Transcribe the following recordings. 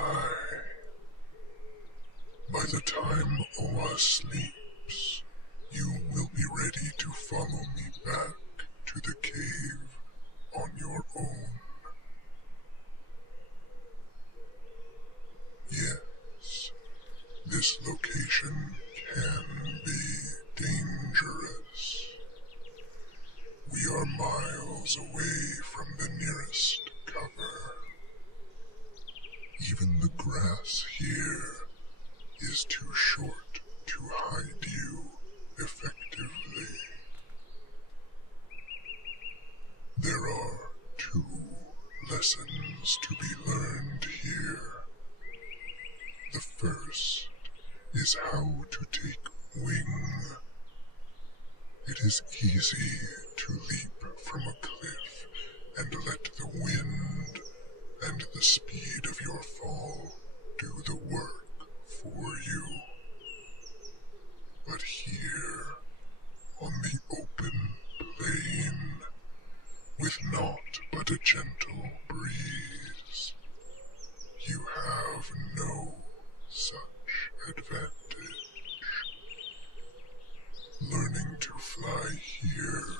lie. By the time Oa sleeps, you will be ready to follow me back to the cave on your own. Yes, this location can be dangerous. We are miles away from the nearest cover. Even the grass here is too short to hide you effectively. There are 2 lessons to be learned here. The first is how to take wing. It is easy to leap from a cliff and let the wind and the speed of your fall do the work for you. But here, on the open plain, with naught but a gentle breeze, you have no such advantage. Learning to fly here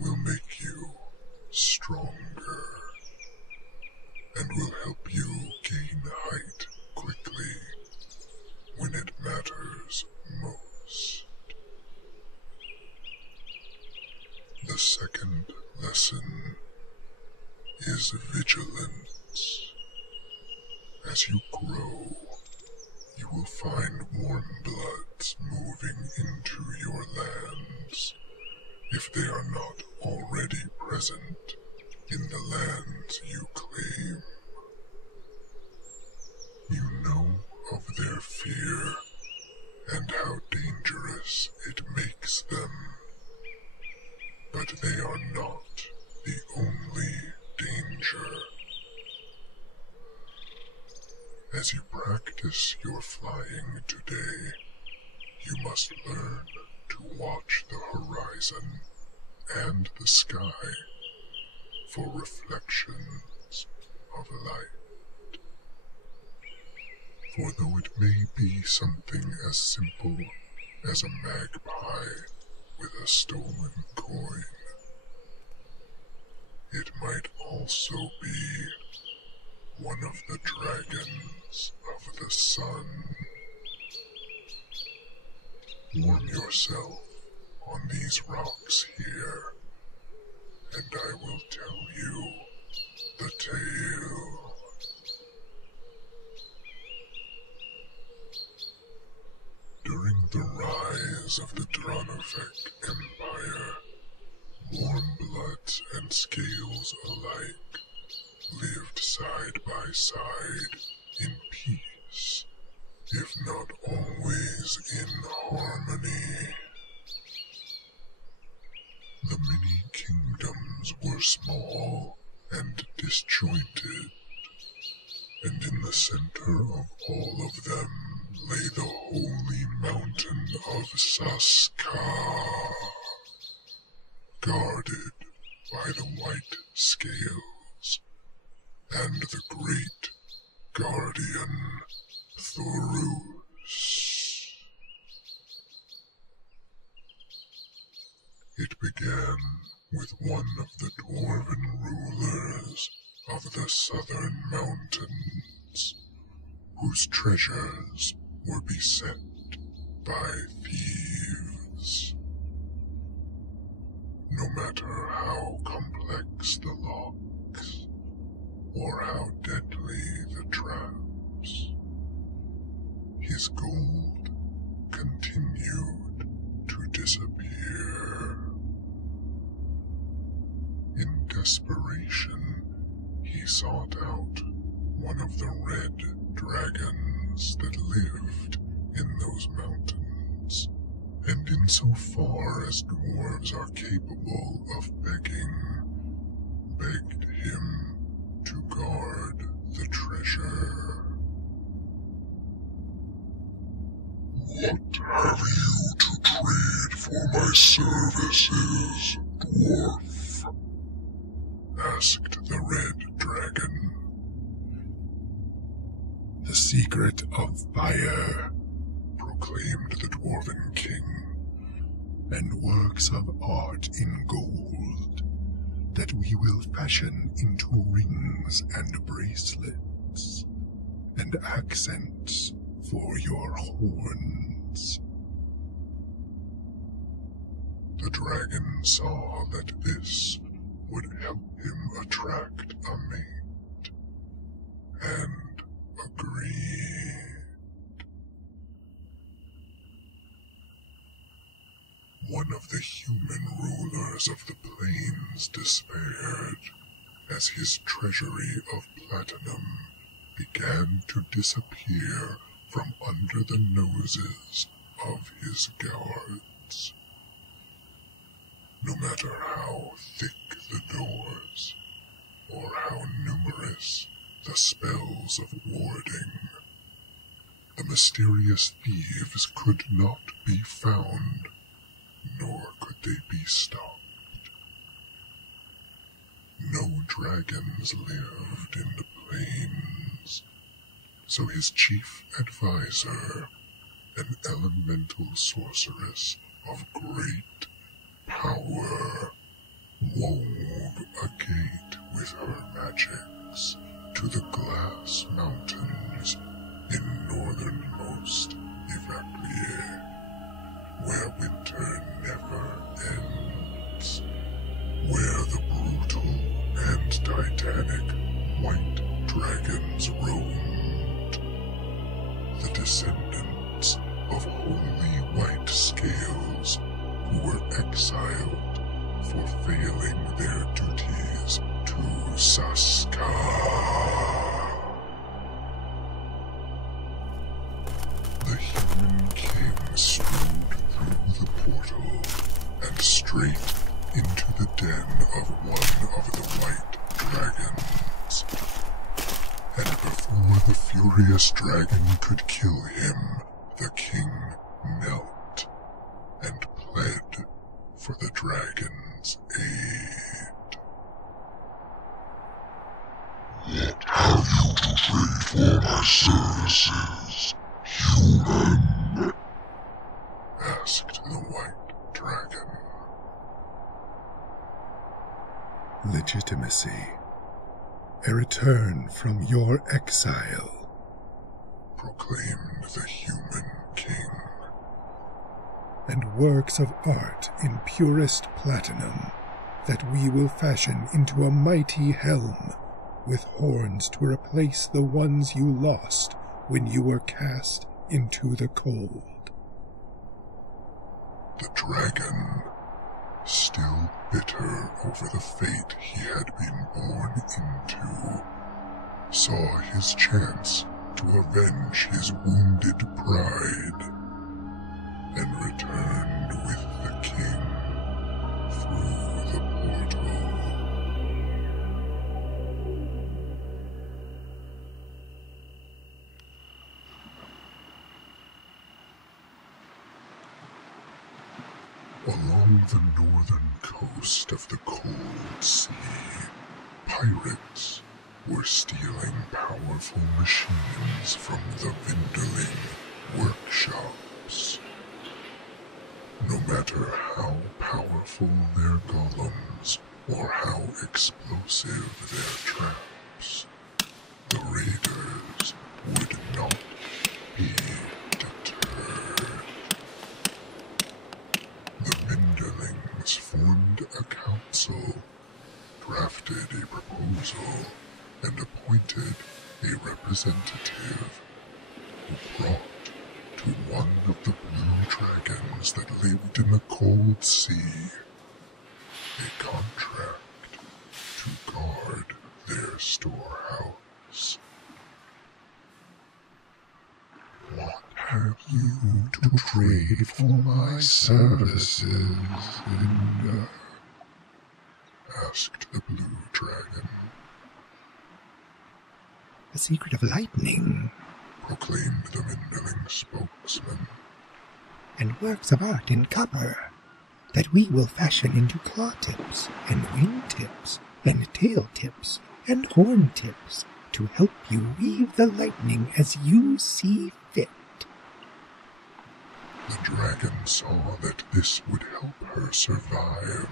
will make you stronger and will help you gain height quickly when it matters most. The second lesson is vigilance. As you grow, you will find warm bloods moving into your lands, if they are not already present in the lands you claim. You know of their fear and how dangerous it makes them, but they are not the only danger. As you practice your flying today, you must learn to watch the horizon and the sky for reflections of light. For though it may be something as simple as a magpie with a stolen coin, it might also be one of the dragons of the sun. Warm yourself on these rocks here, and I will tell you the tale. During the rise of the Dranofek Empire, warm bloods and scales alike lived side by side in peace, if not always in harmony. The many kingdoms were small and disjointed, and in the center of all of them lay the holy mountain of Saska, guarded by the white scales and the great guardian Thorus. It began with one of the dwarven rulers of the southern mountains, whose treasures were beset by thieves. No matter how complex the locks, or how deadly the traps, his gold continued to disappear. In desperation, he sought out one of the red dragons that lived in those mountains, and insofar as dwarves are capable of begging, begged him to guard the treasure. "What have you to trade for my services, dwarf?" asked the red dragon. The secret of fire, proclaimed the Dwarven King, and works of art in gold that we will fashion into rings and bracelets, and accents for your horns. The dragon saw that this would help him attract a mate, and agreed. One of the human rulers of the plains despaired as his treasury of platinum began to disappear from under the noses of his guards. No matter how thick the doors, or how numerous the spells of warding, the mysterious thieves could not be found, nor could they be stopped. No dragons lived in the plains, so his chief advisor, an elemental sorceress of great power, wove a gate with her magics to the glass mountains in northernmost Aalveir, where winter never ends, where the brutal and titanic white dragons roamed, the descendants of holy white scales who were exiled for failing their duties to Saska. The human king strode through the portal and straight into the den of one of the white dragons. And before the furious dragon could kill him, the king knelt and pled for the dragon's aid. What have you to pay for my services, human? Asked the white dragon. Legitimacy. A return from your exile, proclaimed the human king. And works of art in purest platinum that we will fashion into a mighty helm with horns to replace the ones you lost when you were cast into the cold. The dragon, still bitter over the fate he had been born into, saw his chance to avenge his wounded pride, and returned with the king through the portal. Along the northern coast of the cold sea, pirates were stealing powerful machines from the Vinderling workshops. No matter how powerful their golems or how explosive their traps, the raiders would not be deterred. The Vinderlings formed a council, drafted a proposal, and appointed a representative who brought to one of the blue dragons that lived in the cold sea a contract to guard their storehouse. What have you to trade for my services, Linda? Asked the blue dragon. The secret of lightning, proclaimed the Vinderling spokesman, and works of art in copper that we will fashion into claw tips and wing tips and tail tips and horn tips to help you weave the lightning as you see fit. The dragon saw that this would help her survive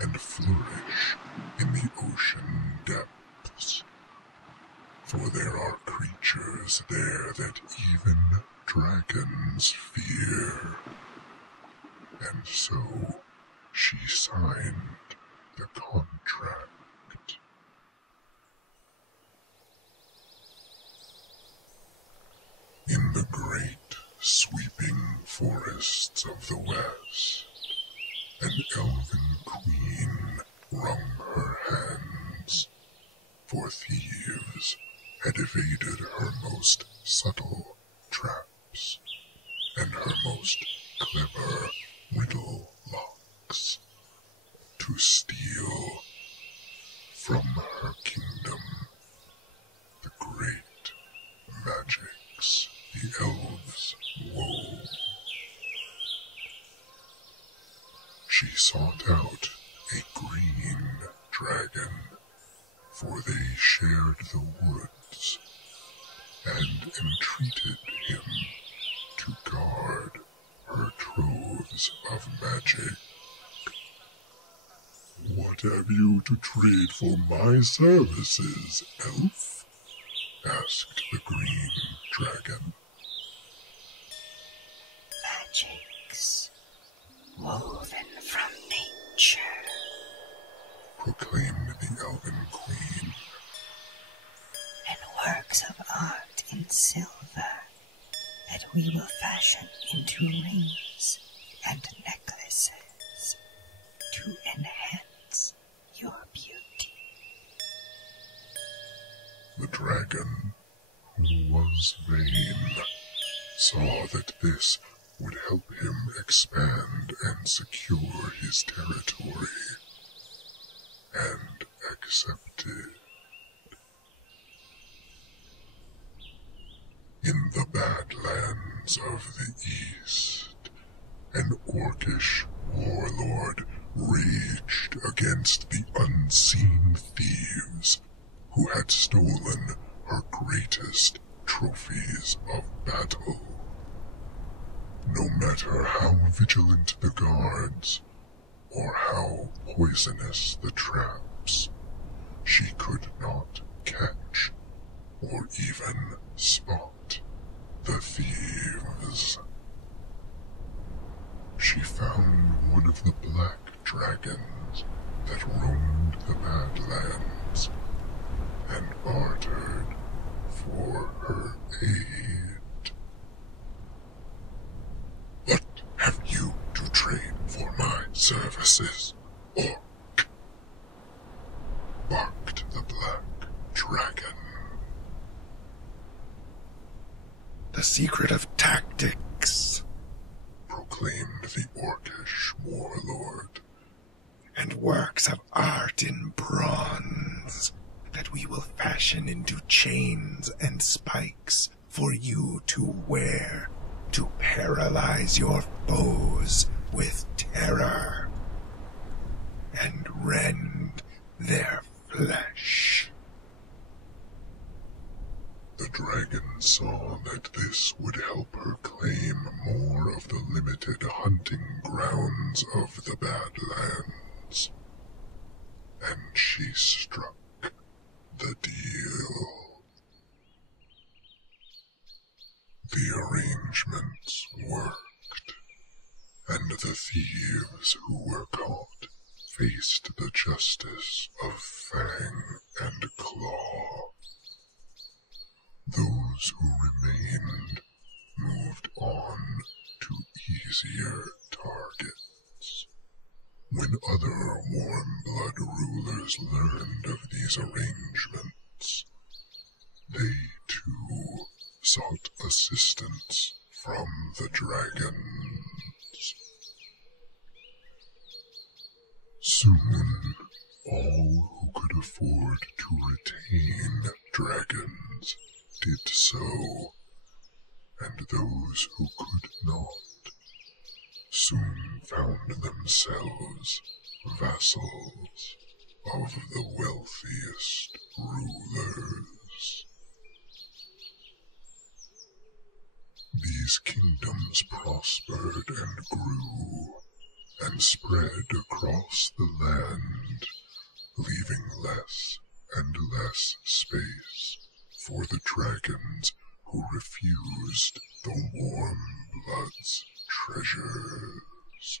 and flourish in the ocean depths. For there are creatures there that even dragons fear. And so she signed the contract. In the great, sweeping forests of the west, an elven queen wrung her hands, for thieves had evaded her most subtle traps and her most clever riddle locks to steal from her kingdom the great magics the elves wove. She sought out a green dragon, for they shared the woods, and entreated him to guard her troves of magic. "What have you to trade for my services, elf?" asked the green dragon. "Magics woven from nature," proclaimed the elven queen. "and works of art in silver that we will fashion into rings and necklaces to enhance your beauty." The dragon, who was vain, saw that this would help him expand and secure his territory, and accepted. In the Badlands of the East, an orcish warlord raged against the unseen thieves who had stolen her greatest trophies of battle. No matter how vigilant the guards, or how poisonous the traps, she could not catch or even spot the thieves. She found one of the black dragons that roamed the Badlands and bartered for her aid. "What have you to trade for my services, orc?" barked the black dragon. "The secret of tactics," proclaimed the orcish warlord. "and works of art in bronze that we will fashion into chains and spikes for you to wear to paralyze your foes with terror and rend their flesh." The dragon saw that this would help her claim more of the limited hunting grounds of the Badlands, and she struck the deal. The arrangements worked, and the thieves who were caught faced the justice of Fang and Claw. Those who remained moved on to easier targets. When other warm-blood rulers learned of these arrangements, they too sought assistance from the dragons. Soon, all who could afford to retain dragons did so, and those who could not soon found themselves vassals of the wealthiest rulers. These kingdoms prospered and grew, and spread across the land, leaving less and less space for the dragons who refused the warm blood's treasures.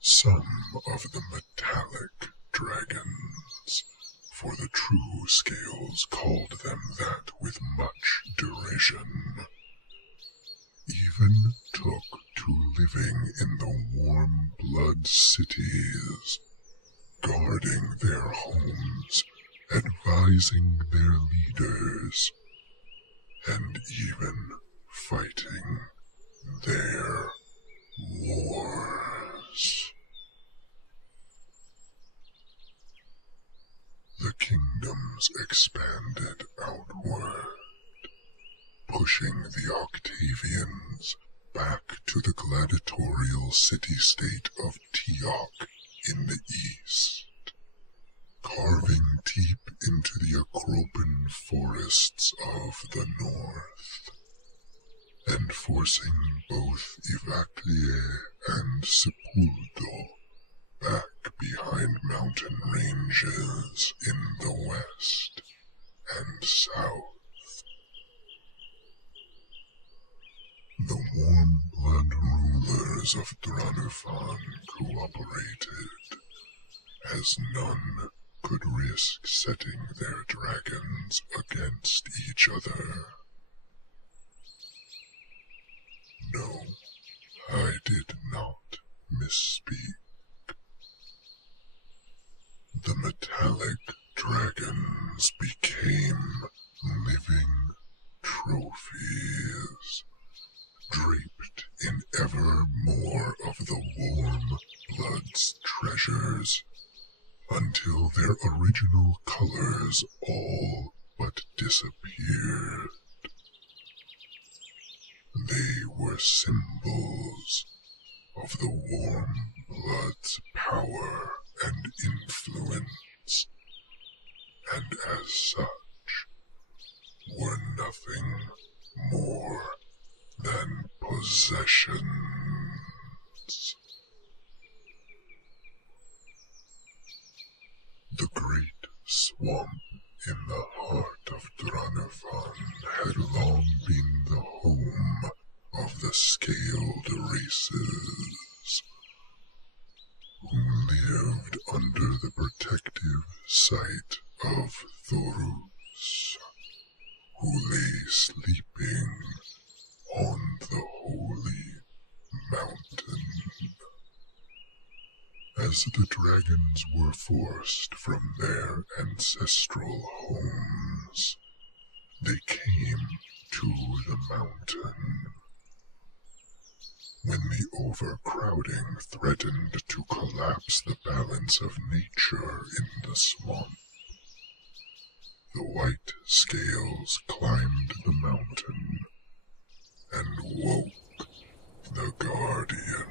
Some of the metallic dragons, for the true scales called them that with much derision, even took to living in the warm blood cities, guarding their homes, advising their leaders, and even fighting their wars. The kingdoms expanded outward, pushing the Octavians back to the gladiatorial city-state of Teok in the east, carving deep into the Akropan forests of the north, and forcing both Ivakliye and Sepuldo back behind mountain ranges in the west and south. The warm-blood rulers of Dranufan cooperated, as none could risk setting their dragons against each other. No, I did not misspeak. The metallic dragons became living trophies, draped in ever more of the warm blood's treasures, until their original colors all but disappeared. They were symbols of the warm blood's power and influence, and as such were nothing more than possessions. The great swamp in the heart of Dranufan had long been the home of the scaled races, who lived under the protective sight of Thorus, who lay sleeping on the holy mountain. As the dragons were forced from their ancestral homes, they came to the mountain. When the overcrowding threatened to collapse the balance of nature in the swamp, the white scales climbed the mountain and woke the guardian.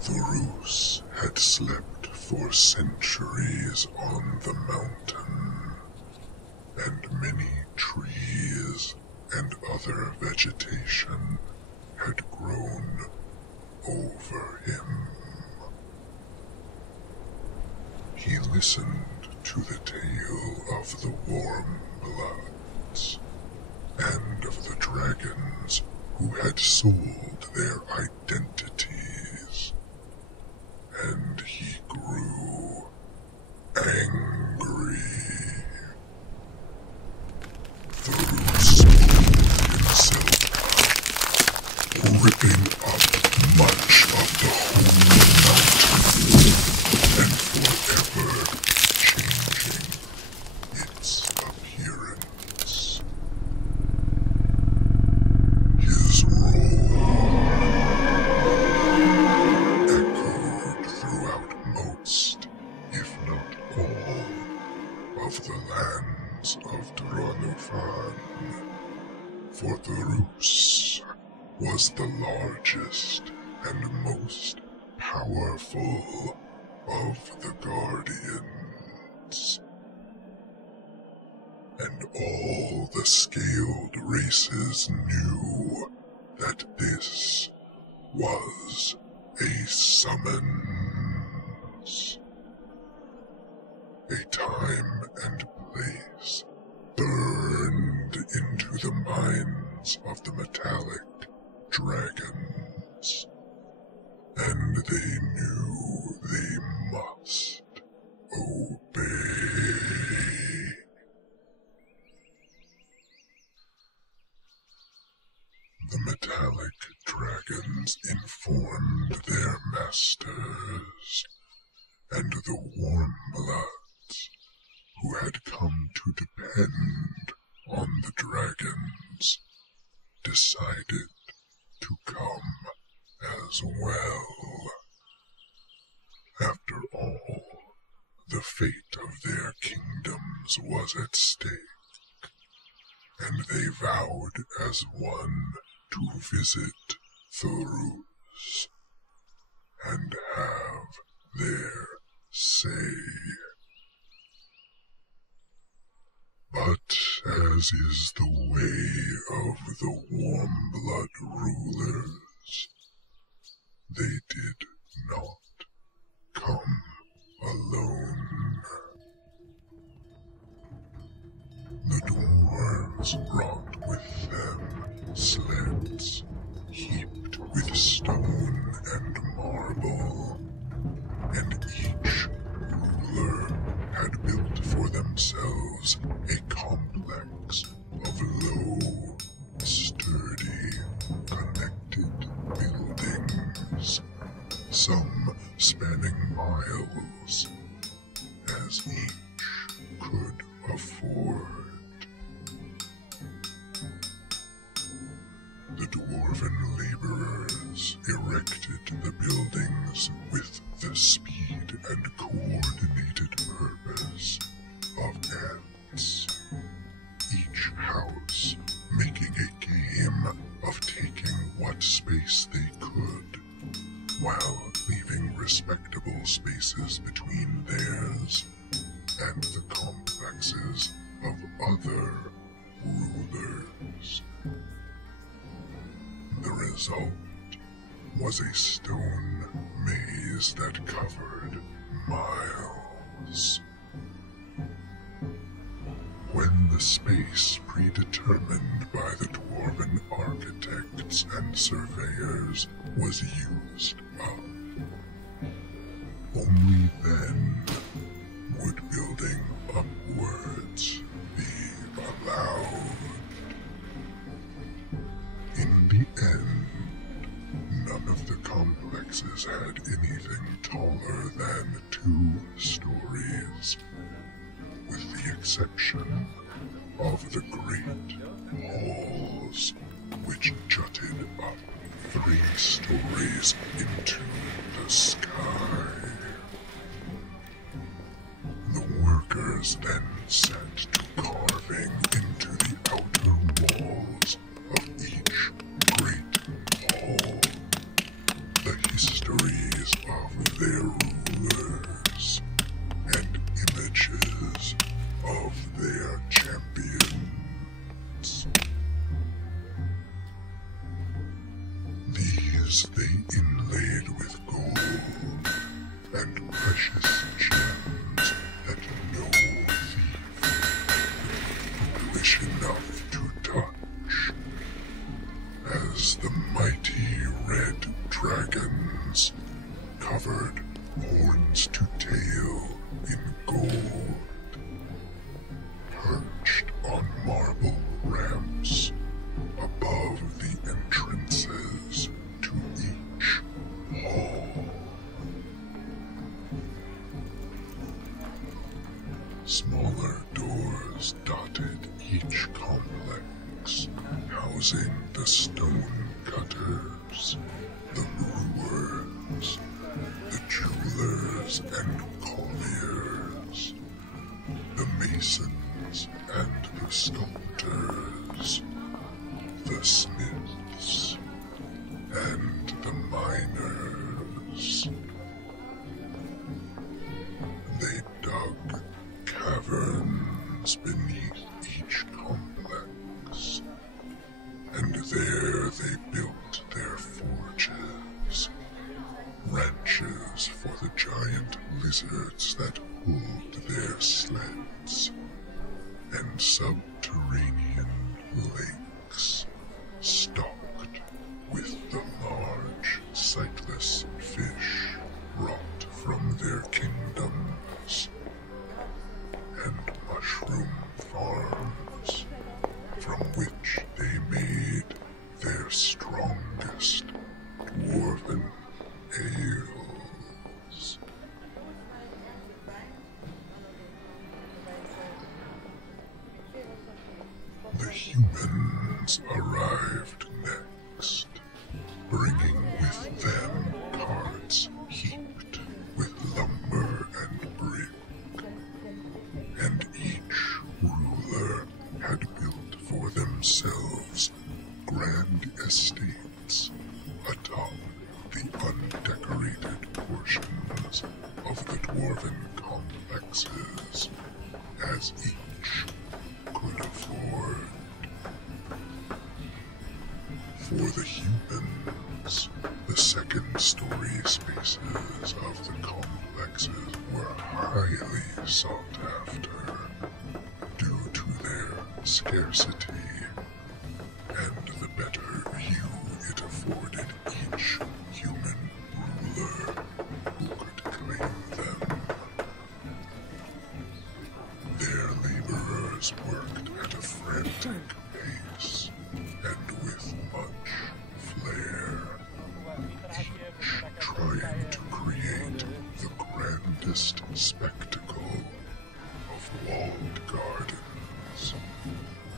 Thorus had slept for centuries on the mountain, and many trees and other vegetation had grown over him. He listened to the tale of the warm bloods, and of the dragons who had sold their identities, and he grew angry. Thorus moved himself out, ripping up much of the holy mountain, and forever changing its appearance. His roar echoed throughout most, if not all, of the lands of Dranufan, for Thorus was the largest and most powerful of the guardians. And all the scaled races knew that this was a summons. A time and place burned into the minds of the metallic dragons, and they knew they must obey. The metallic dragons informed their masters, and the warmbloods, who had come to depend on the dragons, decided to come as well. After all, the fate of their kingdoms was at stake, and they vowed as one to visit Thorus and have their say. But as is the way of the warm-blood rulers, they did not come alone. The dwarves brought with them sleds heaped with stone and marble, and each ruler had built for themselves a complex of low, sturdy, connected buildings, some spanning miles, as each could afford. The dwarven laborers erected the buildings with the speed and coordinated purpose of ants, each house making a game of taking what space they could, while leaving respectable spaces between theirs and the complexes of other rulers. The result was a stone maze that covered miles. When the space predetermined by the dwarven architects and surveyors was used up, only then would building upwards be allowed. In the end, none of the complexes had anything taller than 2 stories, with the exception of the great halls, which jutted up 3 stories into the sky. The workers then set to carving into the outer walls of each great hall the histories of their rulers and images of their champions. These they inlaid with gold and precious gems that no thief would wish enough to touch, as the mighty red dragons, covered horns to tail in gold, perched on marble ramps above the entrances to each hall. Smaller doors dotted each complex, housing the stone cutters, the brewers, the jewelers and colliers, the masons and the sculptors, the smiths, and the miners. caverns beneath each complex, and there they built their forges, ranches for the giant lizards that pulled their sleds, and subterranean lakes stocked with the large, sightless fish brought from their kingdoms, and mushroom farms from which they made their strongest dwarven ales. The humans arrived next, bringing with them carts heaped with lumber and brick, and each ruler had built for themselves grand estates atop the undecorated portions of the dwarven complexes, as each could afford. For the humans, the second-story spaces of the complexes were highly sought after due to their scarcity and the better view it afforded each human ruler who could claim them. Their laborers worked at a frantic pace and with much flair, each trying to create the grandest spectacle of walled gardens,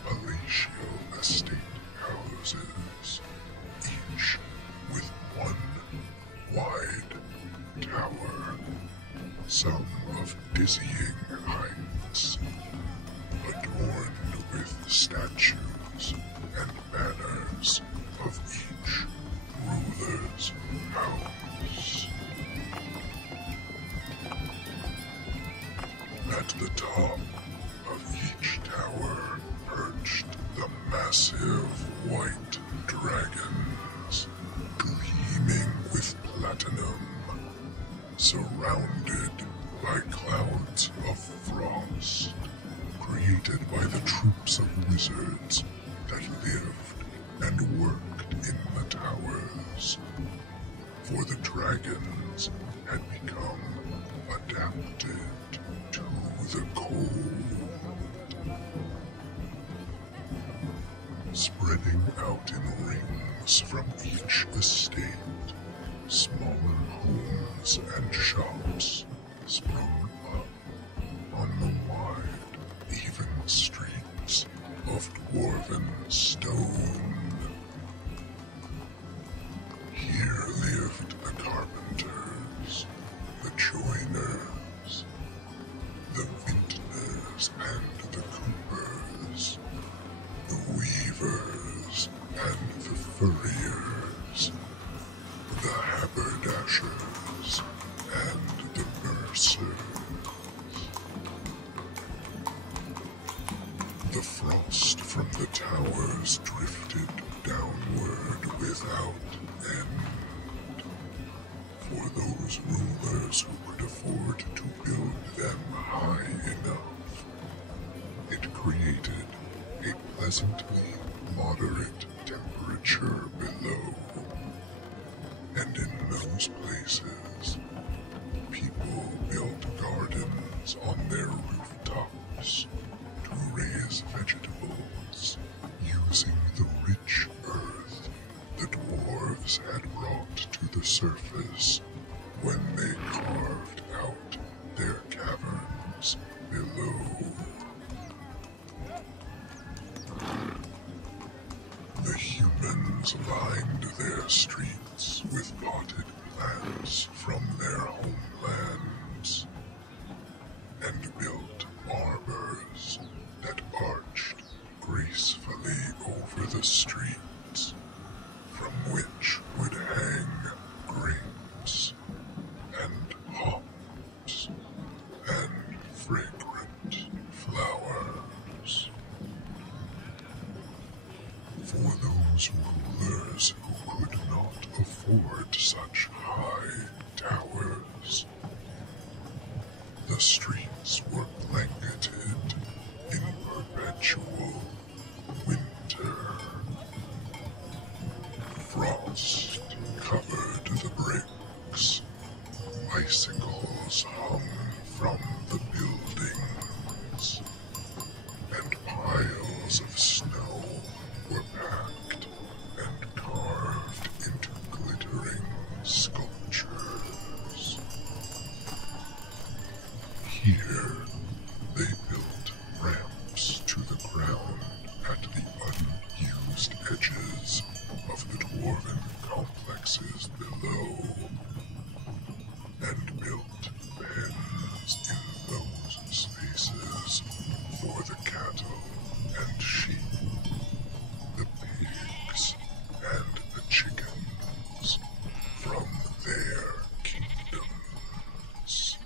palatial estate houses, each with one wide tower, some of dizzying heights, adorned with statues and banners of each ruler's house. At the top of each tower perched the massive white dragons, gleaming with platinum, surrounded by clouds of frost, created by the troops of wizards that lived and worked in the towers. For the dragons had become adapted to the cold. Spreading out in rings from each estate, smaller homes and shops sprung up on the wide, even streets of dwarven stone. Here lived the carpenters, the joiners, the vintners and the coopers, the weavers and the furriers, the haberdashers and the mercers. The frost from the towers drifted downward without end. For those rulers who could afford to build them high enough, it created a pleasantly moderate temperature below. And in those places, people built gardens on their rooftops to raise vegetables, using the rich earth the dwarves had brought to the surface when they carved out their caverns below. The humans lined their streets with potted plants from their homelands, and built arbors that arched gracefully over the streets, from which would hang grapes and hops and fragrant flowers. those rulers who could not afford such high towers. The streets were blanketed in perpetual winter. Frost covered the bricks. Icicles hung from the buildings, and piles of snow were packed and carved into glittering sculptures. Here, they built ramps to the ground at the unused edges of the dwarven complexes below, and built pens in those spaces for the cattle and sheep, the pigs and the chickens from their kingdoms.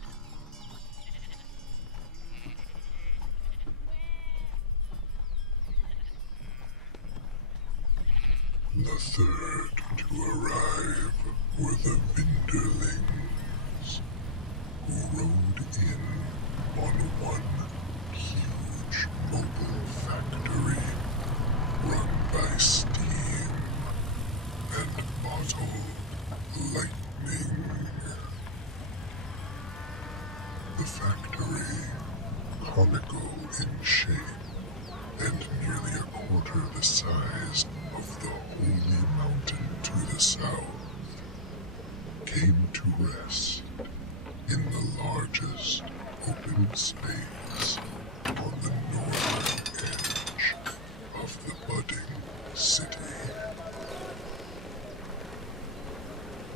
The third to arrive were the Vinderlings, who rode in on one huge mobile factory run by steam and bottled lightning. The factory, conical in shape and nearly a quarter the size of the holy mountain to the south, came to rest in the largest open space on the northern edge of the budding city.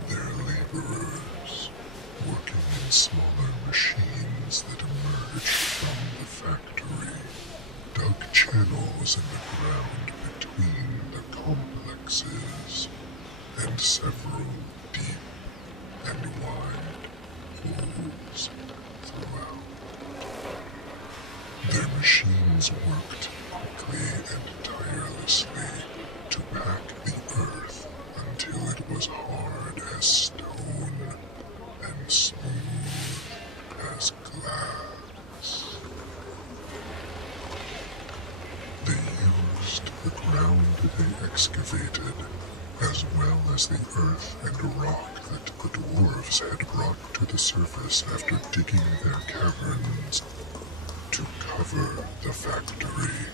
Their laborers, working in smaller machines that emerged from the factory, dug channels in the ground between the complexes and several deep and wide holes throughout. Their machines worked quickly and tirelessly to pack the earth until it was hard as stone and smooth as glass. They used the ground they excavated, as well as the earth and rock that the dwarves had brought to the surface after digging their caverns, to cover the factory,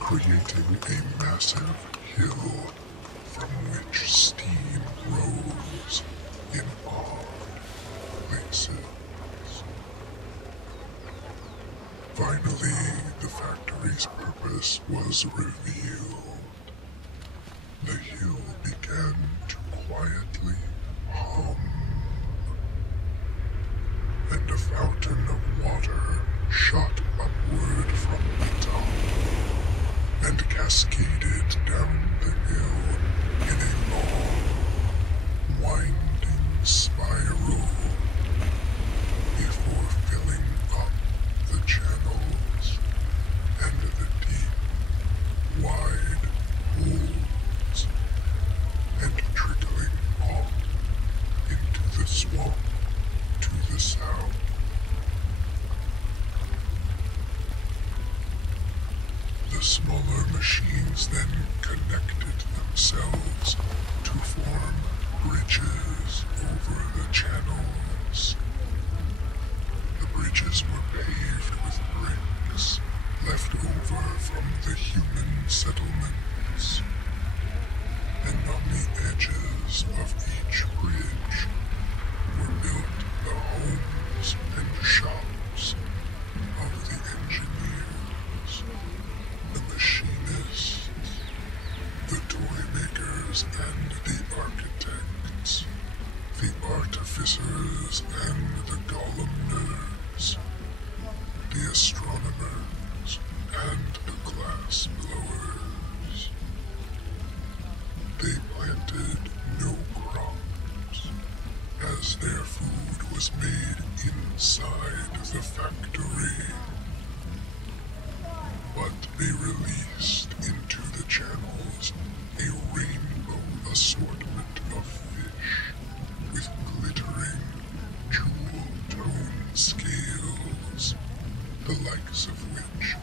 creating a massive hill from which steam rose in odd places. Finally, the factory's purpose was revealed. The hill began to quietly hum, and a fountain of water shot upward from the top and cascaded down the hill in a long, winding spiral before filling up the channels and the deep, wide holes and trickling off into the swamp to the south. The smaller machines then connected themselves to form bridges over the channels. The bridges were paved with bricks left over from the human settlements, and on the edges of each bridge were built the homes and shops of the engineers, the machinists, the toy makers and the architects, the artificers and the golem nerds, the astronomers and the glass blowers. They planted no crops, as their food was made inside the factory, but they released into the channels a likes of which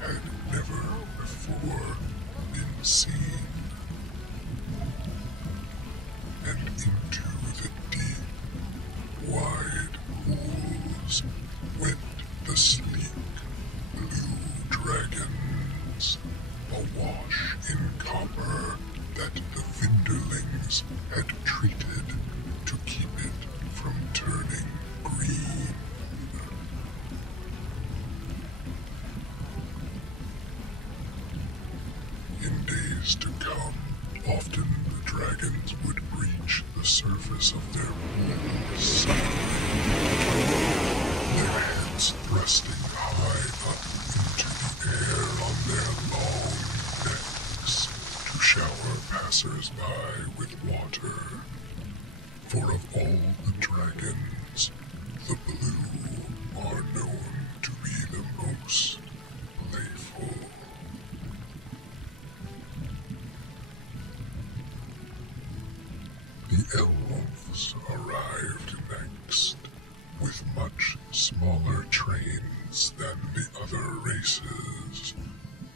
had never before been seen. And into the deep, wide pools went the sleek blue dragons, awash in copper that the Vinderlings had treated to keep it from turning green. In days to come, often the dragons would breach the surface of their pools suddenly, their heads thrusting high up into the air on their long necks to shower passers-by with water. For of all the dragons, the blue are known to be the most playful. The elves arrived next, with much smaller trains than the other races,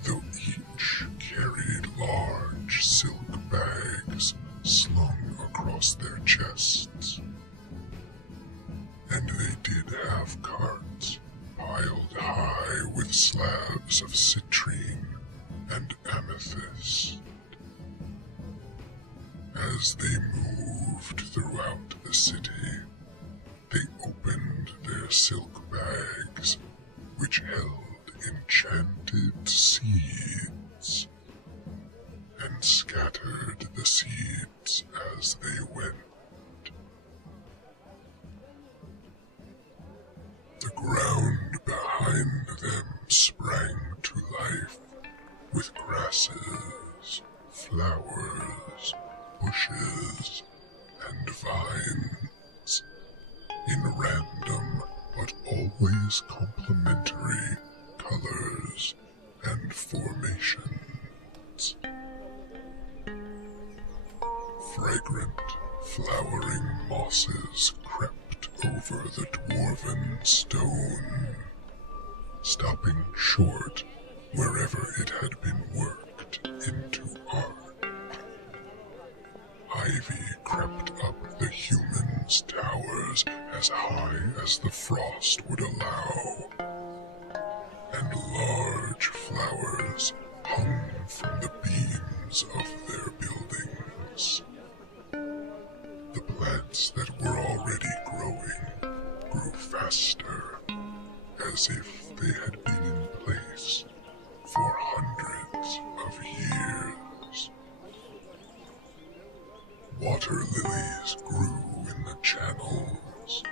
though each carried large silk bags slung across their chests. And they did have carts piled high with slabs of citrine and amethyst. As they moved throughout the city, they opened their silk bags, which held enchanted seeds, and scattered the seeds as they went. The ground behind them sprang to life with grasses, flowers, bushes, and vines, in random but always complementary colors and formations. Fragrant, flowering mosses crept over the dwarven stone, stopping short wherever it had been worked into art. Ivy crept up the humans' towers as high as the frost would allow, and large flowers hung from the beams of their buildings. The plants that were already growing grew faster, as if they had been in place for hundreds of years. Water lilies grew in the channels,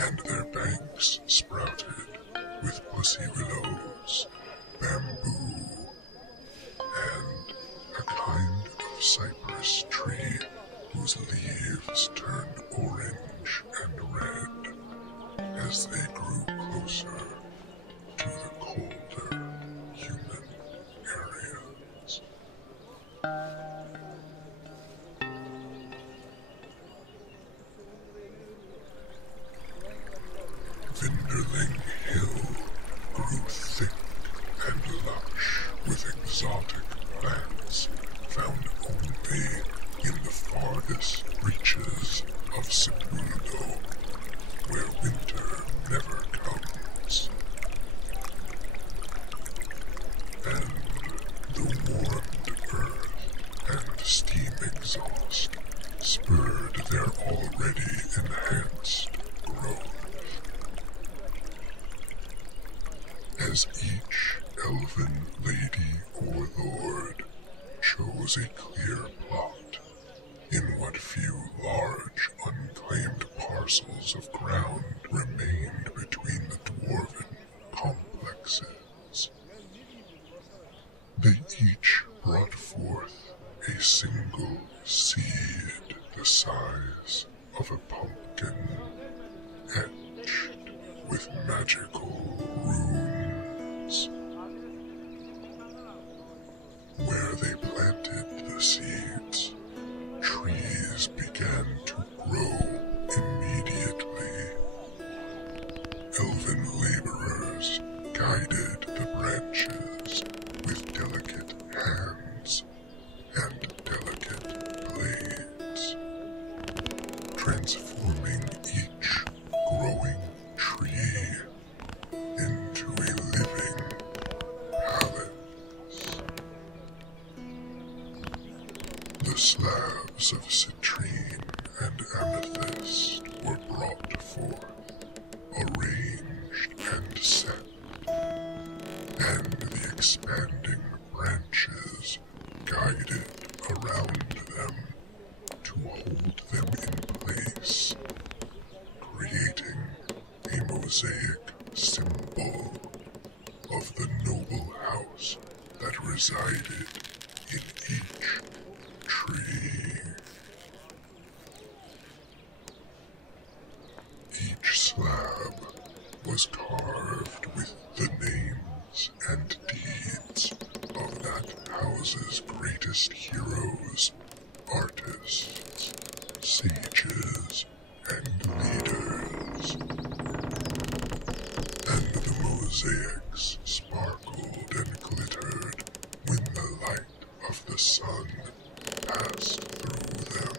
and their banks sprouted with pussy willows, bamboo, and a kind of cypress tree whose leaves turned orange and red as they grew closer to the colder human areas. Vinderling Hill grew thick and lush with exotic plants found only in the farthest reaches of Sepuldo, where winter never comes. And the warmed earth and steam exhaust spurred their already enhanced growth. As each elven lady or lord chose a clear plot in what few large unclaimed parcels of ground remained between the dwarven complexes, they each brought forth a single seed the size of a pumpkin, etched with magical runes. Where they planted the seeds, trees began to grow immediately. Elven laborers, guided the branches with delicate hands and delicate blades, transforming each growing tree into a living palace. The slabs of citrine and amethyst were brought forth, arranged and set, and the expanding branches guided around them to hold them in place, creating a mosaic symbol of the noble house that resided in each tree. Each slab was carved with the names and deeds of that house's greatest heroes, artists, sages, and leaders. And the mosaics sparkled and glittered when the light of the sun passed through them.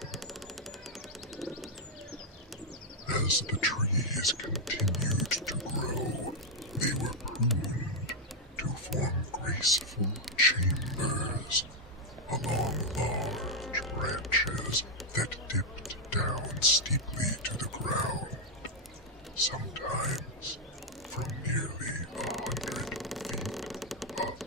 As the trees continued to grow, they were pruned to form graceful chambers along large branches that dipped down steeply to the ground, sometimes from nearly 100 feet up.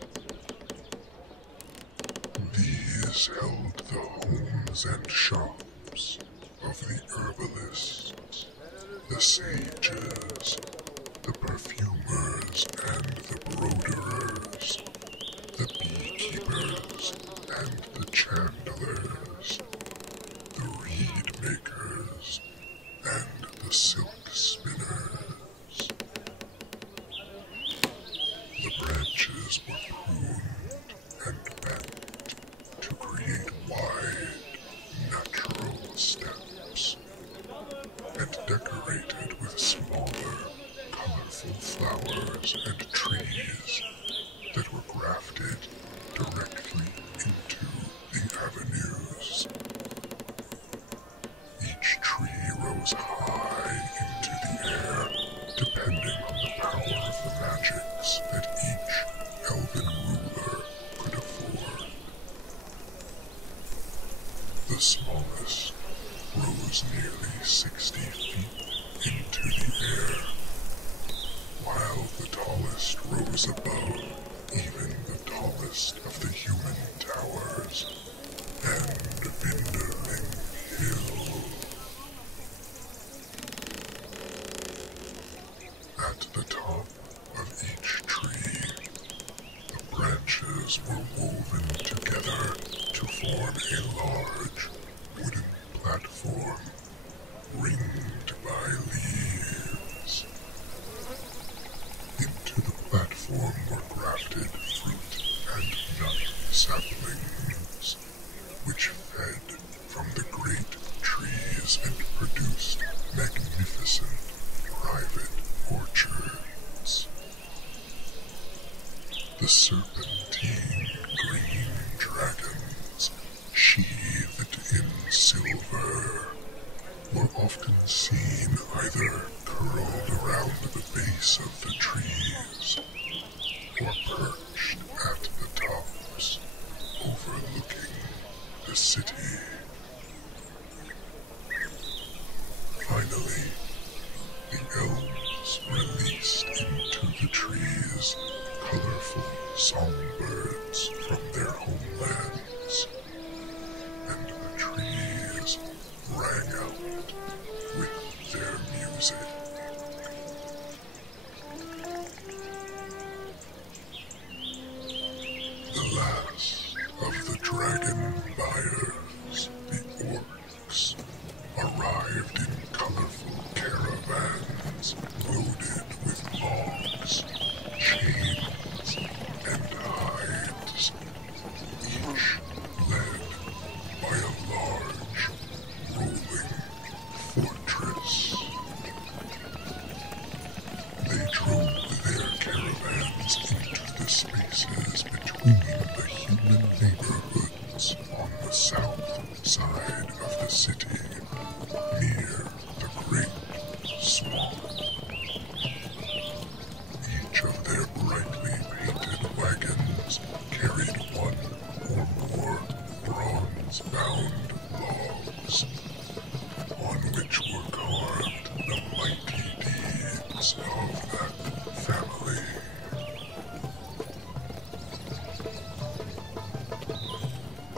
These held the homes and shops of the herbalists, the sages, the perfumers and the broiderers, the beekeepers and the chandlers, the reed makers and the silk spinners. The branches were pruned and bent to create wide, natural steps, and decorated with smaller, colorful flowers and trees that were grafted directly into the avenues. Each tree rose high into the air, depending on the power of the magics that each elven ruler could afford. The smallest rose nearly 60 feet into the air, while the tallest rose above even the tallest of the human towers and Vinderling Hill. At the top of each tree, the branches were woven together to form a large wooden platform ringed by leaves. Into the platform were grafted fruit and nut saplings, which fed from the great trees and produced magnificent private orchards. The serpentine green dragons, sheathed in silver, were often seen either curled around the base of the trees or perched at the tops, overlooking the city. Finally, the elves released into the trees colorful songbirds from their homelands, and the trees rang out with their music. The last of the dragon buyers, the orcs, arrived in colorful caravans loaded with logs, chains, and hides, each led by a large rolling fortress. the spaces between the human neighborhoods on the south side of the city, near the Great Swamp. Each of their brightly painted wagons carried one or more bronze-bound logs, on which were carved the mighty deeds of that family.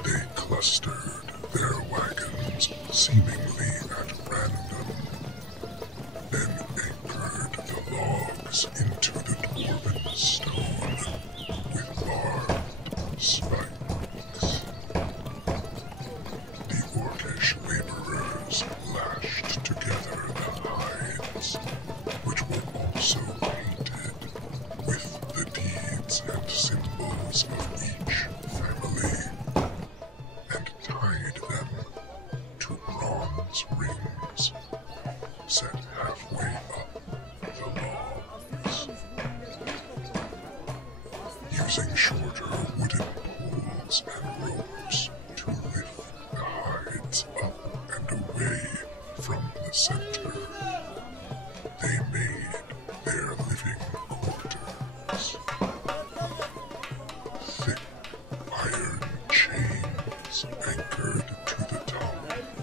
They clustered their wagons seemingly at random, then anchored the logs into the dwarven stone with barbed spikes. The orcish laborers lashed together the hides, which were also painted with the deeds and symbols of each family, and tied them to bronze rings set halfway up the logs. Using shorter wooden poles and ropes to lift the hides up and away from the center, they made their living quarters. Thick iron chains anchored to the top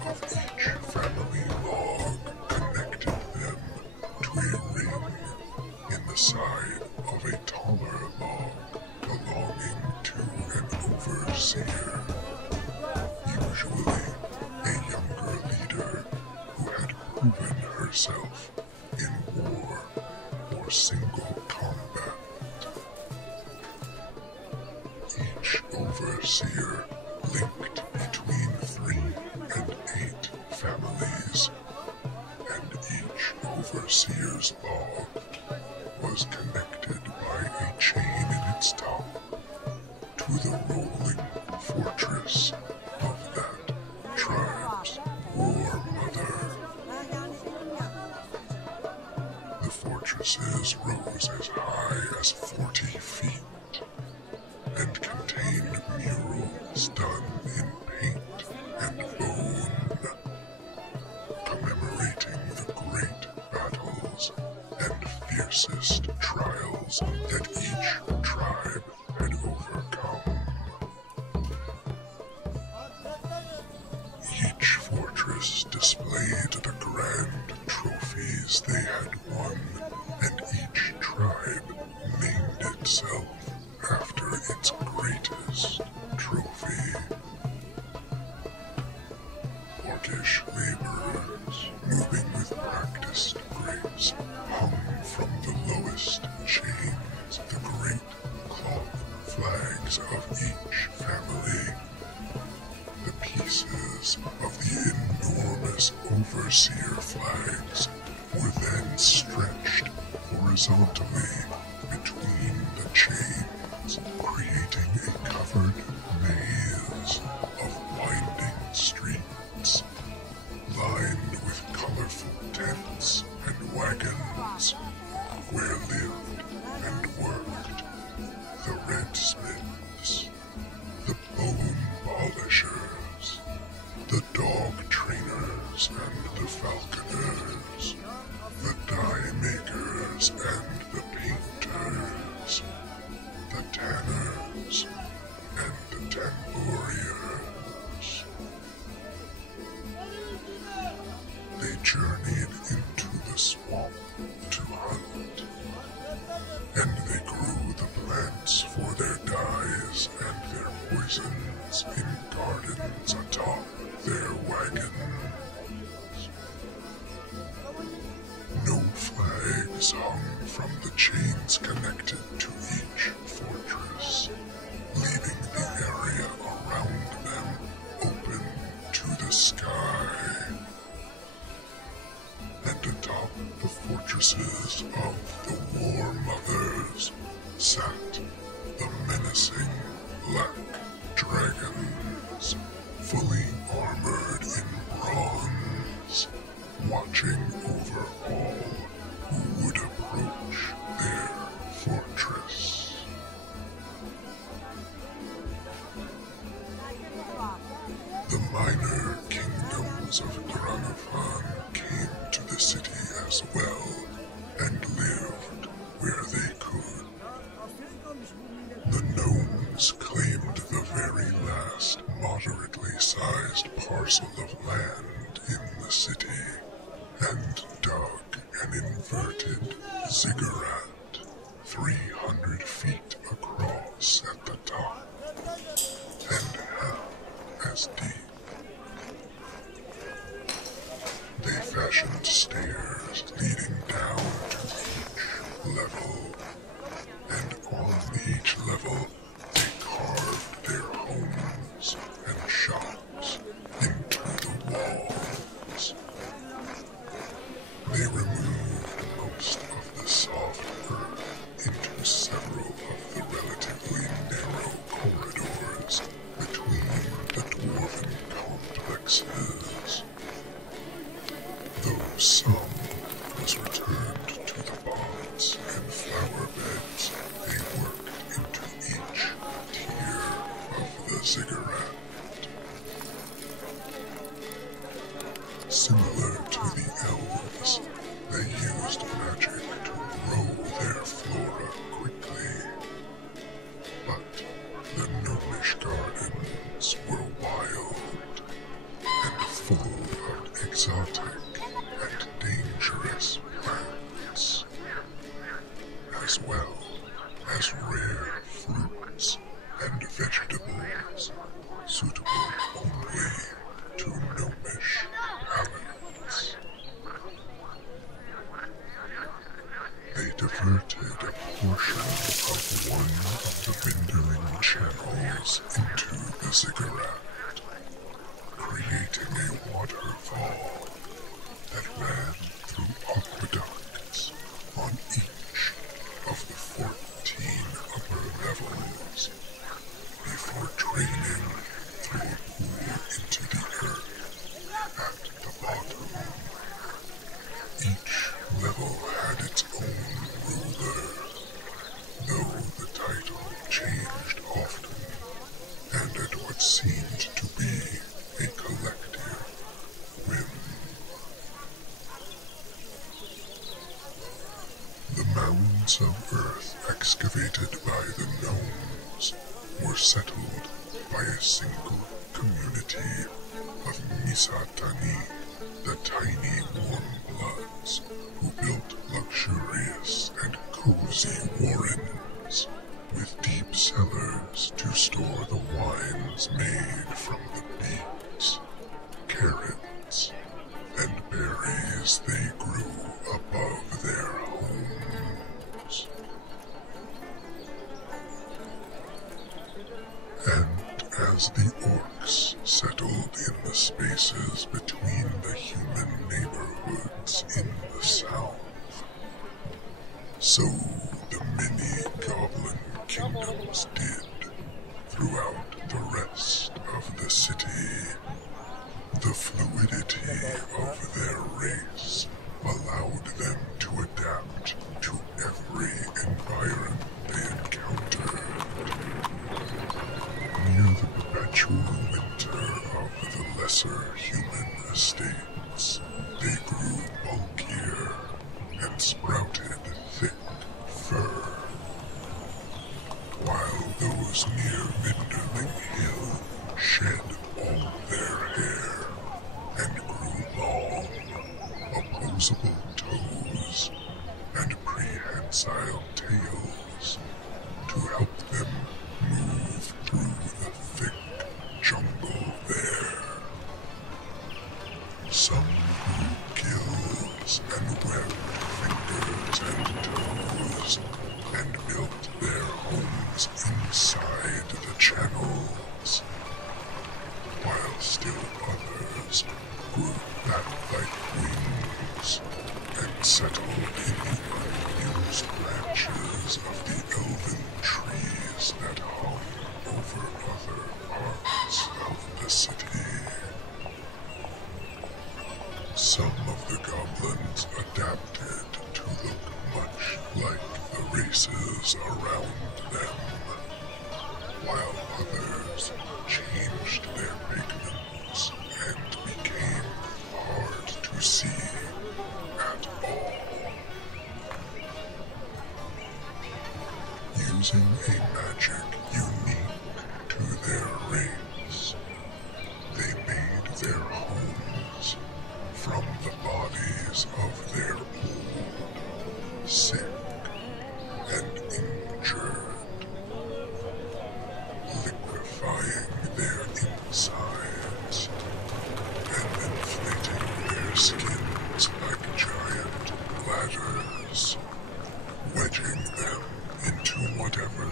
of each family log connected them to a ring in the side of a taller log belonging to an overseer, usually a younger leader who had proven herself in war or single combat. Each overseer linked between 3 and 8 families, and each overseer's log was connected by a chain in its top to the rolling fortress of that tribe's war mother. The fortresses rose as high as 40 feet and contained murals done in paint and bone, commemorating the great battles and fiercest trials that each tribe had overcome. Each fortress displayed the grand trophies they had won, and each tribe named itself after its greatest trophy. Orcish laborers, moving with practiced grace, hung from the lowest chains the great cloth flags of each family. The pieces of the enormous overseer flags were then stretched horizontally between the chains, creating a covered maze of winding streets, lined with colorful tents and wagons, where lived and worked the redsmiths, the bone polishers, the dog trainers and the falconers, the dye makers and the painters, the tanners and the tambouriers. They journeyed into the swamp to hunt, and they grew the plants for their dyes and their poisons in gardens atop their wagons. No flags hung from the chains connected to each fortress, leaving the area around them open to the sky. And atop the fortresses of the War Mothers sat the menacing black dragons, fully armored in bronze, watching over all who would approach their fortress. The gnomes claimed the very last moderately sized parcel of land in the city and dug an inverted ziggurat 300 feet across at the top and half as deep. They fashioned stairs leading down to each level, and on each level they carved their homes and shops into the walls. They removed most of the soft earth into several of the relatively narrow corridors between the dwarven complexes. Though some was returned to the pots and flower beds they worked into each tier of the ziggurat. Similar to the elves, they used magic to grow their flora quickly, but the gnomish gardens were wild and full of exotic and dangerous plants, as well as rare fruits and vegetables suitable only to gnomish palates. They diverted a portion of one of the windowing channels into the ziggurat, creating a waterfall that ran through aqueducts on each of the 14 upper levels before draining through a pool into the earth at the bottom. Each level had its own ruler, though the title changed often and at what seemed to be a collective whim. The mounds of earth excavated by the gnomes were settled by a single community of inchadney, the tiny warm-bloods who built luxurious and cozy warrens with deep cellars to store the wines made from the beets, carrots, and berries they grew above their homes. And as the orcs settled in the spaces between the human neighborhoods in the south, so the many goblin kingdoms did throughout the rest of the city. The fluidity of their race allowed them to adapt to every environment they encountered. Near the perpetual winter of the lesser human estates, they grew bulkier and sprouted thick fur, while those near Vinderling Hill shed all their hair and grew long, opposable toes and prehensile tails to help them move through the thick jungle there. Some grew gills and webbed fingers and toes and built their homes inside the channels, whilst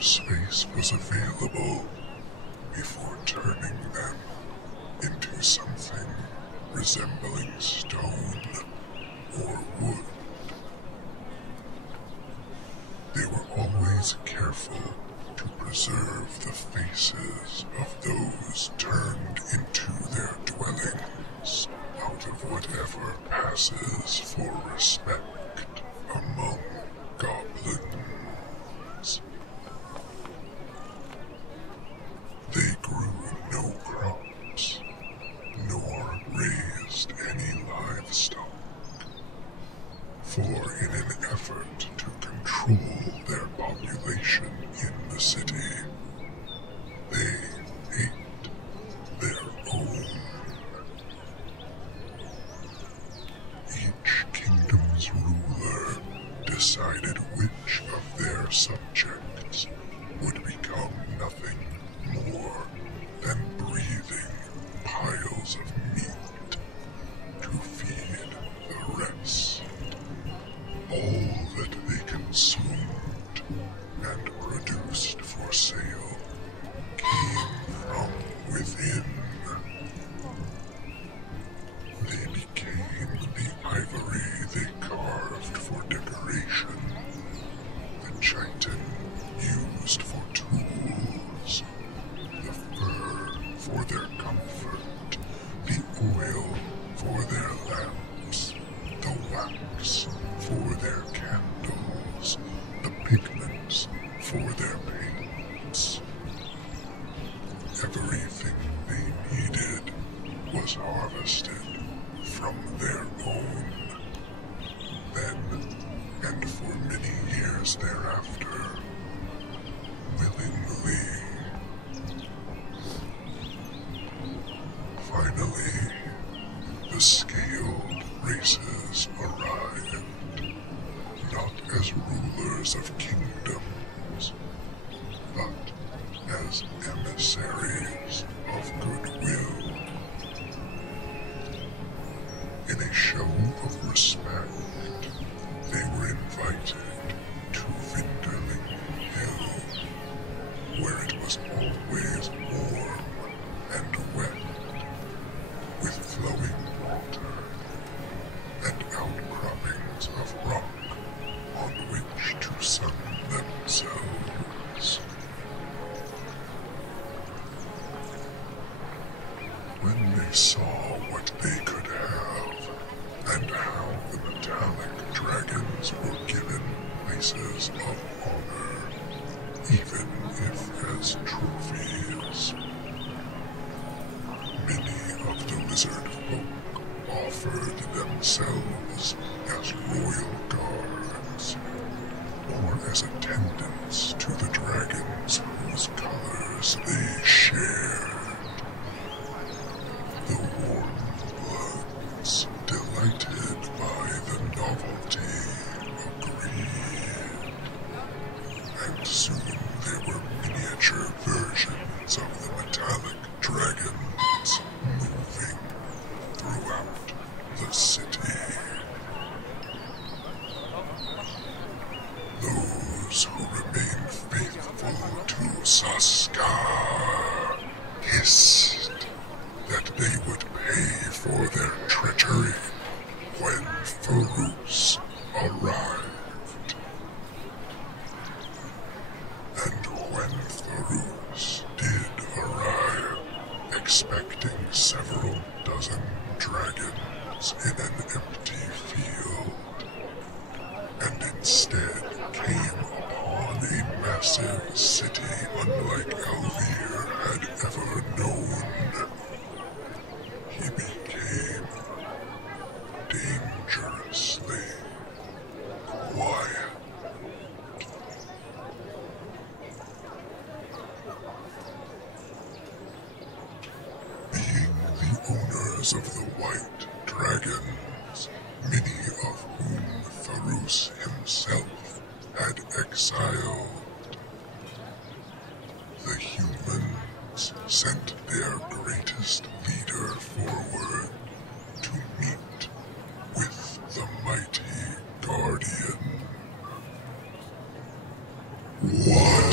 more space was available before turning them into something resembling stone or wood. They were always careful to preserve the faces of those turned into their dwellings out of whatever passes for respect among goblins. They grew no crops, nor raised any livestock, for in an effort to control their population in the city, they ate their own. Each kingdom's ruler decided which of their subjects would become nothing more than breathing piles of meat to feed the rest. All that they consumed and produced for sale came from within. They became the ivory they carved for decoration, the chitin used for tools, the fur for their comfort, the oil for their lamps, the wax for their candles, the pigments for their paints. Everything they needed was harvested from their own. Then, and for many years thereafter, willingly. Finally, the scaled races arrived, not as rulers of kingdoms, but as emissaries of goodwill. In a show of respect, they were invited to Hendrick Hill, where it was always warm and wet, with flowing water and outcroppings of rock on which to sun themselves. When they saw what they could have, and how the metallic dragons were given places of honor, even if as trophies, many of the lizard folk offered themselves as royal guards, or as attendants to the dragons whose colors they shared. The warm bloods, delighted by the novelty, agreed, and soon there were miniature versions of the metallic dragons moving throughout the city. Those who remained faithful to Saskar hissed that they would pay for their treachery when Farouz arrived. And when Farouz did arrive, expecting several dozen dragons in an empty field, and instead came upon a massive city unlike Aalveir had ever known, he became dangerously quiet. Being the owners of the white dragons, many of whom Farouz himself had exiled, the humans sent their greatest leader forward to meet with the mighty guardian. What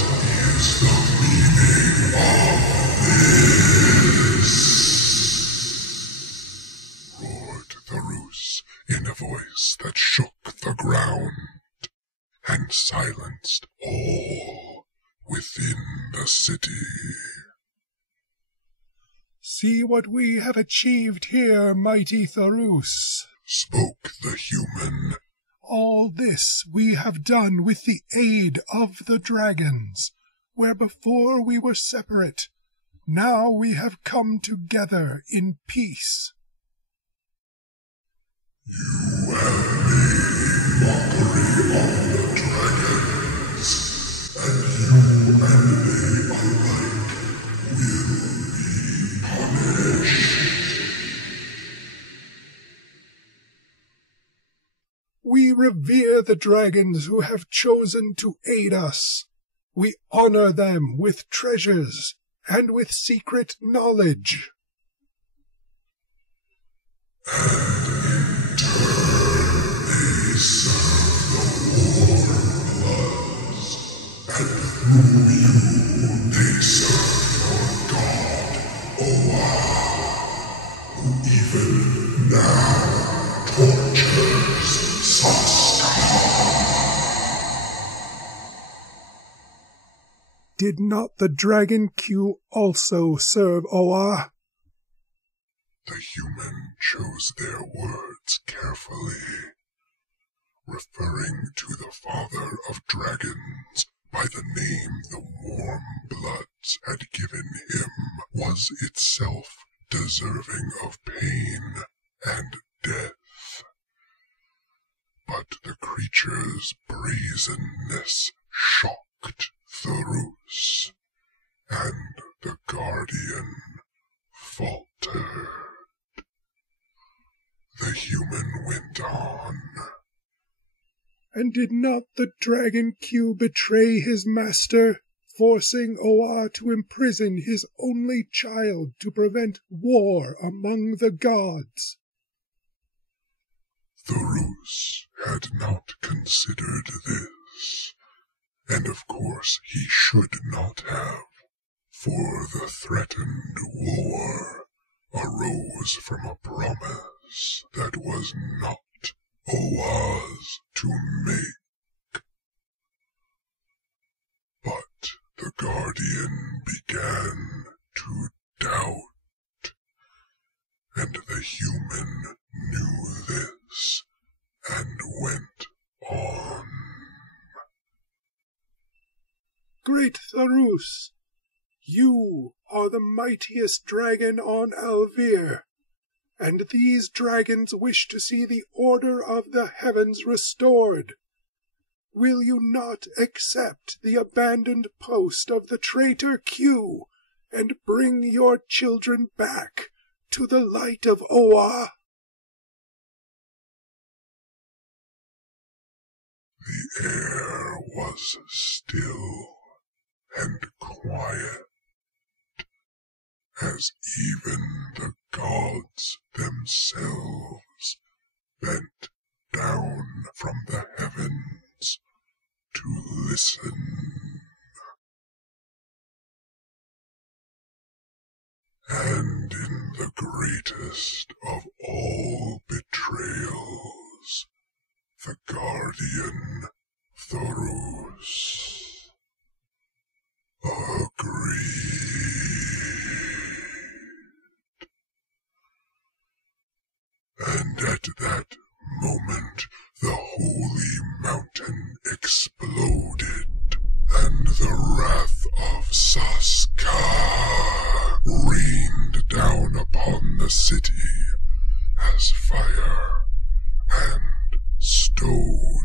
the city. See what we have achieved here, mighty Tharus, spoke the human. All this we have done with the aid of the dragons, where before we were separate. Now we have come together in peace. You have made mockery of the dragons, and you and they alike will be punished. We revere the dragons who have chosen to aid us. We honor them with treasures and with secret knowledge. And in turn they serve the warm bloods, and through you they serve your god, Oa, who even now tortures Saska. Did not the dragon Q also serve Oa? The human chose their words carefully. Referring to the father of dragons by the name the warm bloods had given him was itself deserving of pain and death. But the creature's brazenness shocked Tharus, and the guardian faltered. The human went on. And did not the dragon Q betray his master, forcing Oa to imprison his only child to prevent war among the gods? Tharus had not considered this, and of course he should not have, for the threatened war arose from a promise that was not Oa's to make. But the guardian began to doubt, and the human knew this and went on. Great Tharus, you are the mightiest dragon on Aalveir, and these dragons wish to see the order of the heavens restored. Will you not accept the abandoned post of the traitor Q and bring your children back to the light of Oa? The air was still and quiet, as even the gods themselves bent down from the heavens to listen. And in the greatest of all betrayals, the guardian Tharus agreed. And at that moment the holy mountain exploded, and the wrath of Saska rained down upon the city as fire and stone.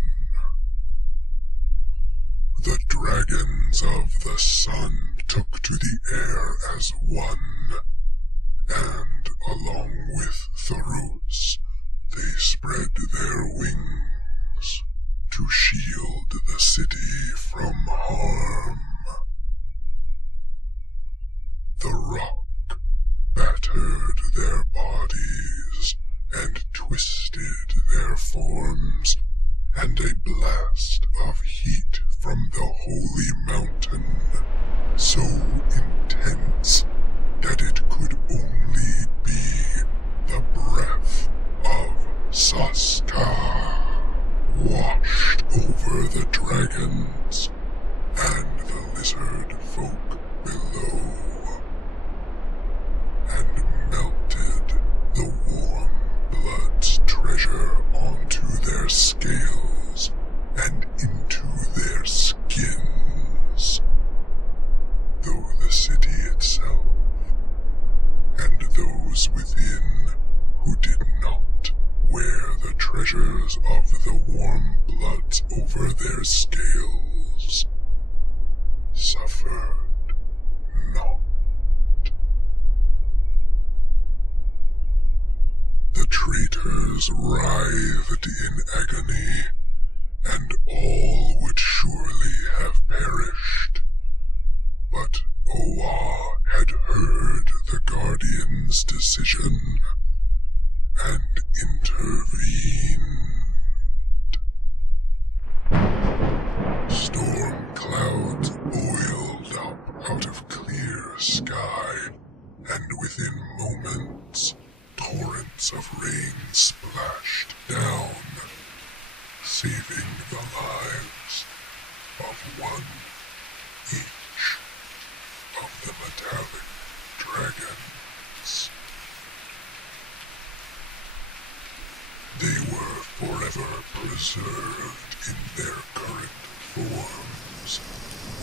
The dragons of the sun took to the air as one, and along with Tharus they spread their wings to shield the city from harm. The rock battered their bodies and twisted their forms, and a blast of heat from the holy mountain, so intense that it could only be the breath of Saska, washed over the dragons and the lizard folk. though the city itself, and those within who did not wear the treasures of the warm bloods over their scales suffered not. The traitors writhed in agony, and all would surely have perished. But Oa had heard the Guardian's decision and intervened. Storm clouds boiled up out of clear sky, and within moments torrents of rain splashed down, saving the lives of one each of the metallic dragons. They were forever preserved in their current forms,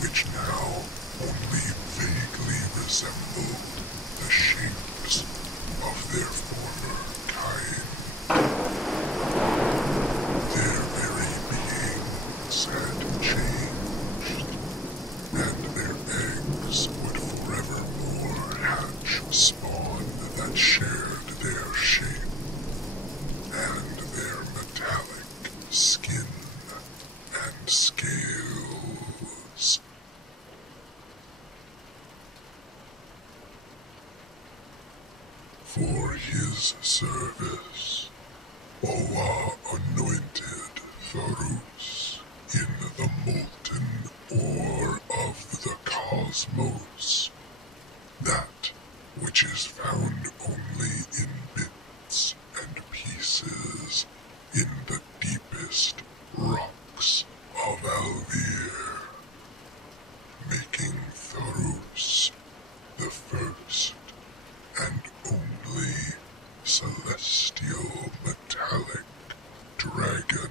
which now only vaguely resembled the shapes of their former kind. Their very beings had changed, and their eggs would forevermore hatch spawn that shared their shape and their metallic skin and scales. For his service, Oa anointed Tharus in the molten ore of the cosmos, that which is found only in bits and pieces in the deepest rocks of Aalveir, making Tharus the first and only celestial metallic dragon.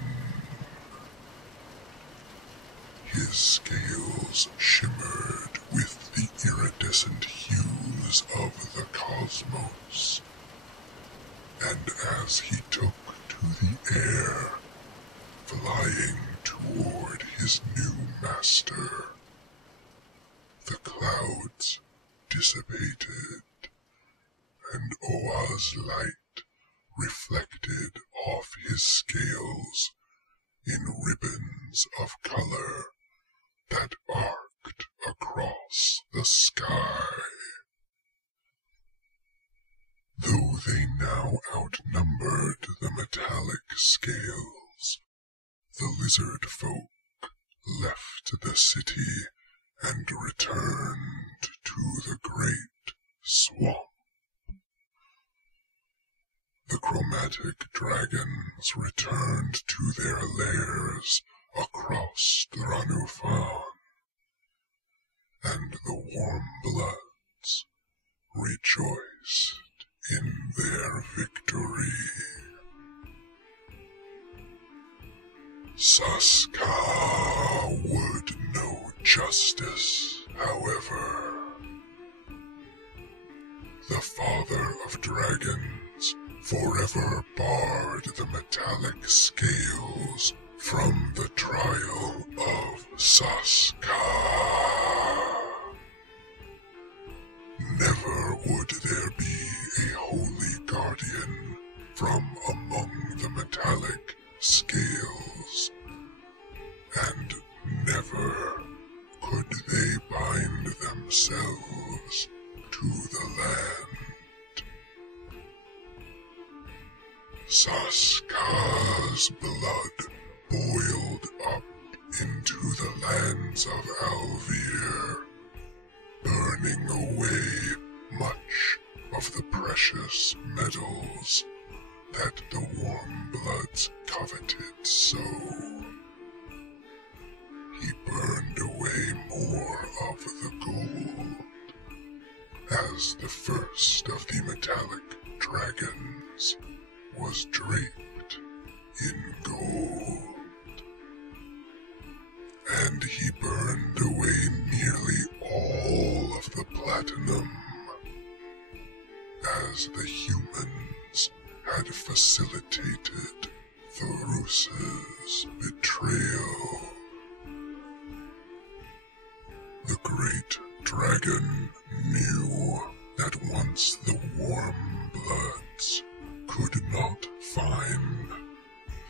His scales shimmered with the iridescent hues of the cosmos, and as he took to the air, flying toward his new master, the clouds dissipated, and Oa's light reflected off his scales in ribbons of color that arced across the sky. Though they now outnumbered the metallic scales, the lizard folk left the city and returned to the great swamp. The chromatic dragons returned to their lairs across Ranufan, and the warm bloods rejoiced in their victory. Saska would know justice, however. The father of dragons forever barred the metallic scales from the trial of Saska. Never would there be a holy guardian from among the metallic scales, and never could they bind themselves to the land. Saska's blood boiled up into the lands of Aalveir, burning away much of the precious metals that the warm bloods coveted so. He burned away more of the gold, as the first of the metallic dragons was draped in gold, and he burned away nearly all the platinum, as the humans had facilitated Thorus's betrayal. The great dragon knew that once the warm bloods could not find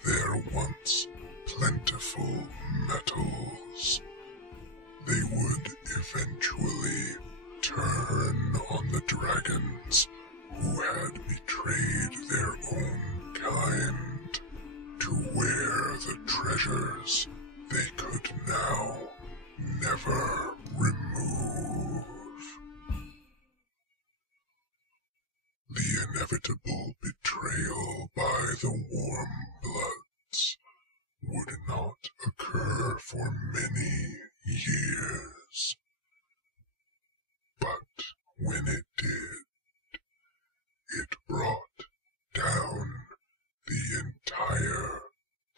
their once plentiful metals, they would eventually turn on the dragons who had betrayed their own kind to where the treasures they could now never remove. The inevitable betrayal by the warm bloods would not occur for many years. But when it did, it brought down the entire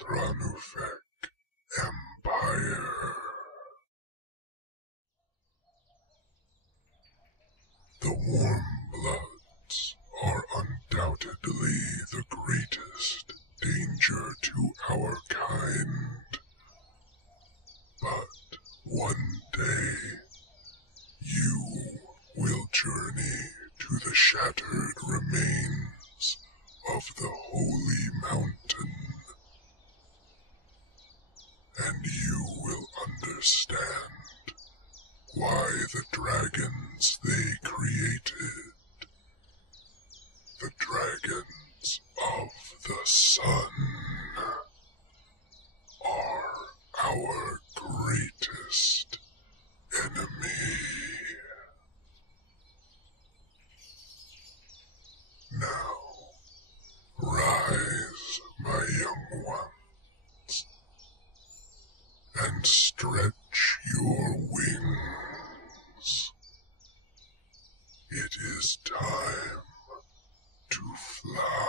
Tranufek Empire. The warm bloods are undoubtedly the greatest danger to our kind. But one day, you will journey to the shattered remains of the Holy Mountain, and you will understand why the dragons they created, the dragons of the sun, are our greatest enemy. Now, rise, my young ones, and stretch your wings. It is time to fly.